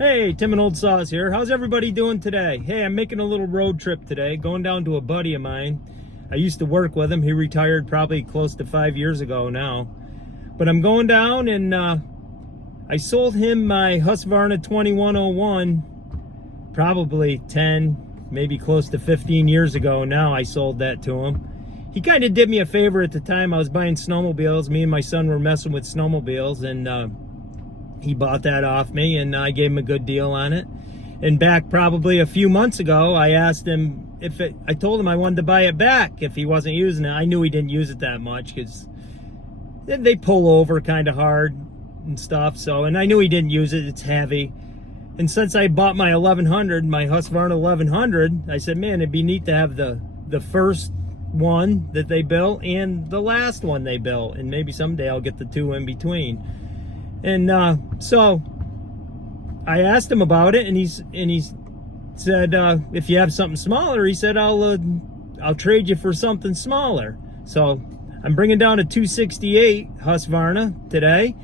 Hey, Tim and Old Saws here. How's everybody doing today? Hey, I'm making a little road trip today, going down to a buddy of mine. I used to work with him. He retired probably close to 5 years ago now. But I'm going down and I sold him my Husqvarna 2101 probably 10, maybe close to 15 years ago now. I sold that to him. He kind of did me a favor at the time. I was buying snowmobiles. Me and my son were messing with snowmobiles, and he bought that off me, and I gave him a good deal on it. And back probably a few months ago, I asked him I told him I wanted to buy it back if he wasn't using it. I knew he didn't use it that much because they pull over kind of hard and stuff. So, and I knew he didn't use it. It's heavy. And since I bought my 1100, my Husqvarna 1100, I said, man, it'd be neat to have the first one that they built and the last one they built. And maybe someday I'll get the two in between. And so I asked him about it, and he said, if you have something smaller, he said, I'll trade you for something smaller. So I'm bringing down a 268 Husqvarna today,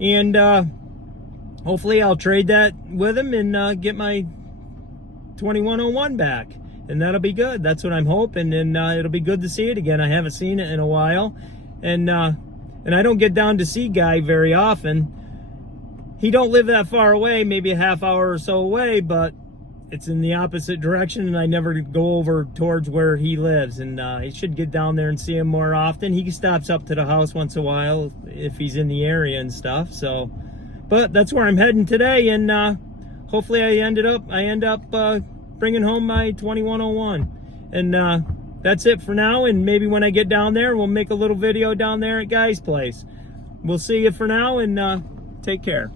and hopefully I'll trade that with him and get my 2101 back, and that'll be good. That's what I'm hoping, and it'll be good to see it again. I haven't seen it in a while, and I don't get down to see Guy very often. He don't live that far away, maybe a half hour or so away, but it's in the opposite direction, and I never go over towards where he lives. And I should get down there and see him more often. He stops up to the house once in a while if he's in the area and stuff. So, but that's where I'm heading today, and hopefully I end up bringing home my 2101. And that's it for now, and maybe when I get down there, we'll make a little video down there at Guy's place. We'll see you for now, and take care.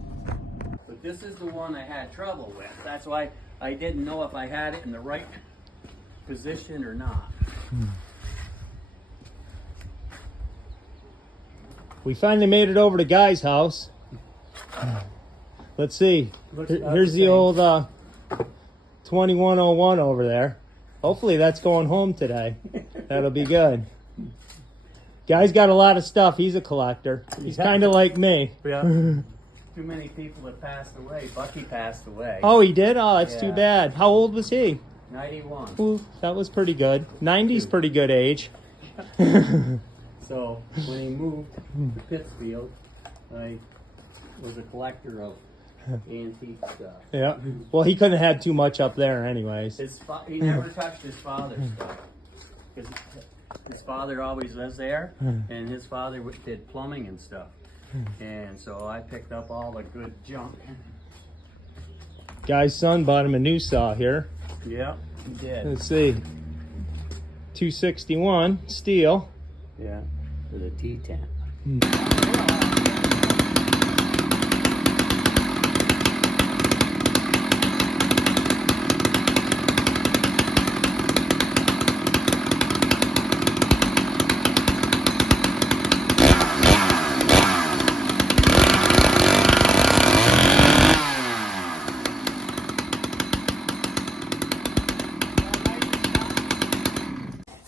But this is the one I had trouble with. That's why I didn't know if I had it in the right position or not. We finally made it over to Guy's house. Let's see. Here's the old 2101 over there. Hopefully that's going home today. That'll be good. Guy's got a lot of stuff. He's a collector. He's kind of like me. Yeah. Too many people have passed away. Bucky passed away. Oh, he did? Oh, that's too bad. How old was he? 91. Ooh, that was pretty good. 90's pretty good age. So when he moved to Pittsfield, I was a collector of antique stuff. Yeah. Well, he couldn't have had too much up there anyways. He never touched his father's stuff. Because his father always was there, and his father did plumbing and stuff. And so I picked up all the good junk. Guy's son bought him a new saw here. Yeah, he did. Let's see. 261 steel. Yeah, for the T10.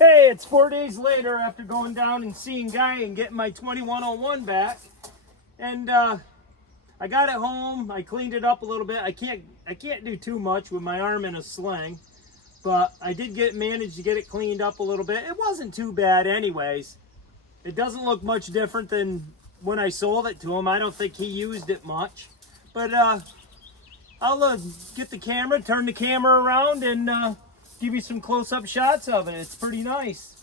Hey, it's 4 days later after going down and seeing Guy and getting my 2101 back. And I got it home. I cleaned it up a little bit. I can't do too much with my arm in a sling, but I did manage to get it cleaned up a little bit. It wasn't too bad anyways. It doesn't look much different than when I sold it to him. I don't think he used it much. But I'll get the camera, turn the camera around, and give you some close-up shots of it. It's pretty nice,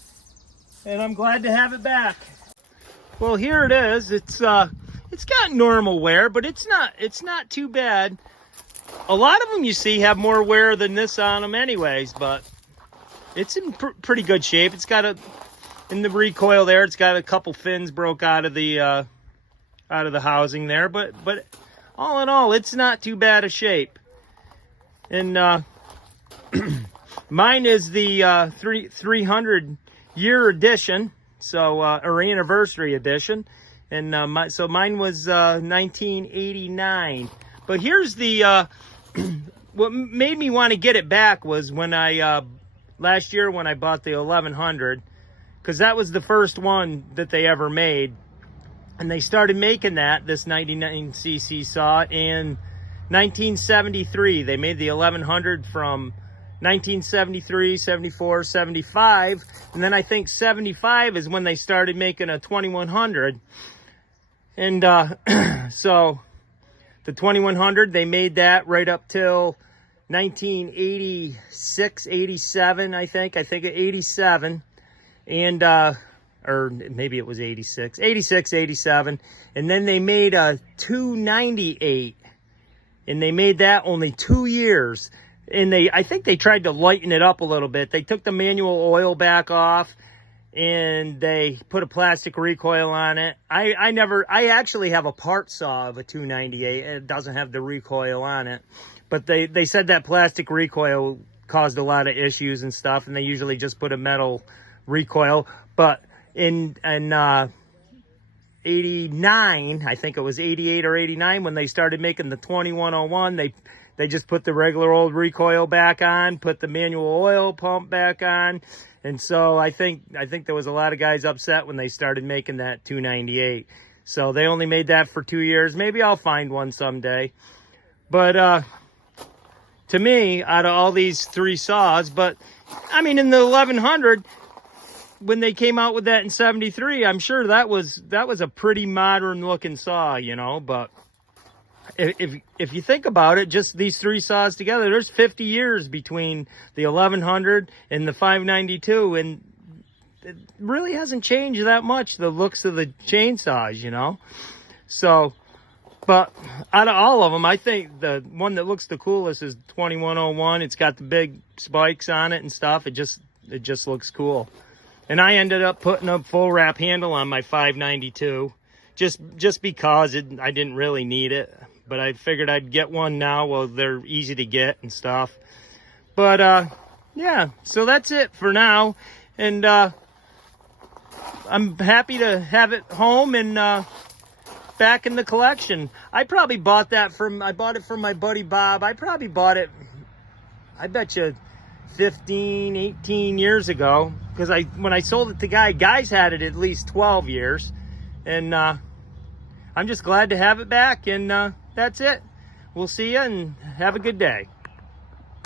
and I'm glad to have it back. Well, here it is. It's got normal wear, but it's not too bad. A lot of them you see have more wear than this on them anyways, but it's in pretty good shape. It's got in the recoil there, it's got a couple fins broke out of the housing there, but all in all, it's not too bad a shape. And mine is the 300 year edition, so or anniversary edition, and mine was 1989. But here's the what made me want to get it back was when I last year when I bought the 1100, because that was the first one that they ever made. And they started making this 99cc saw, and 1973. They made the 1100 from 1973, 74, 75, and then I think 75 is when they started making a 2100. And so the 2100, they made that right up till 1986, 87, I think 87, and or maybe it was 86, 87, and then they made a 298, and they made that only 2 years. And I think they tried to lighten it up a little bit. They took the manual oil back off, and they put a plastic recoil on it. I actually have a part saw of a 298. It doesn't have the recoil on it, but they said that plastic recoil caused a lot of issues and stuff, and they usually just put a metal recoil. But in 89, I think it was 88 or 89, when they started making the 2101, they just put the regular old recoil back on, put the manual oil pump back on. And so I think there was a lot of guys upset when they started making that 298. So they only made that for 2 years. Maybe I'll find one someday. But to me, out of all these three saws, but I mean, in the 1100, when they came out with that in 73, I'm sure that was a pretty modern looking saw, you know. But if you think about it, just these three saws together, there's 50 years between the 1100 and the 592, and it really hasn't changed that much, the looks of the chainsaws, you know. So, but out of all of them, I think the one that looks the coolest is 2101. It's got the big spikes on it and stuff. It just looks cool. And I ended up putting a full wrap handle on my 592, just because I didn't really need it. But I figured I'd get one now. Well, they're easy to get and stuff. But yeah, so that's it for now. And I'm happy to have it home and back in the collection. I probably bought it from my buddy Bob. I probably bought it, I bet you 15, 18 years ago. Because when I sold it to guys had it at least 12 years. And I'm just glad to have it back. And that's it. We'll see you and have a good day.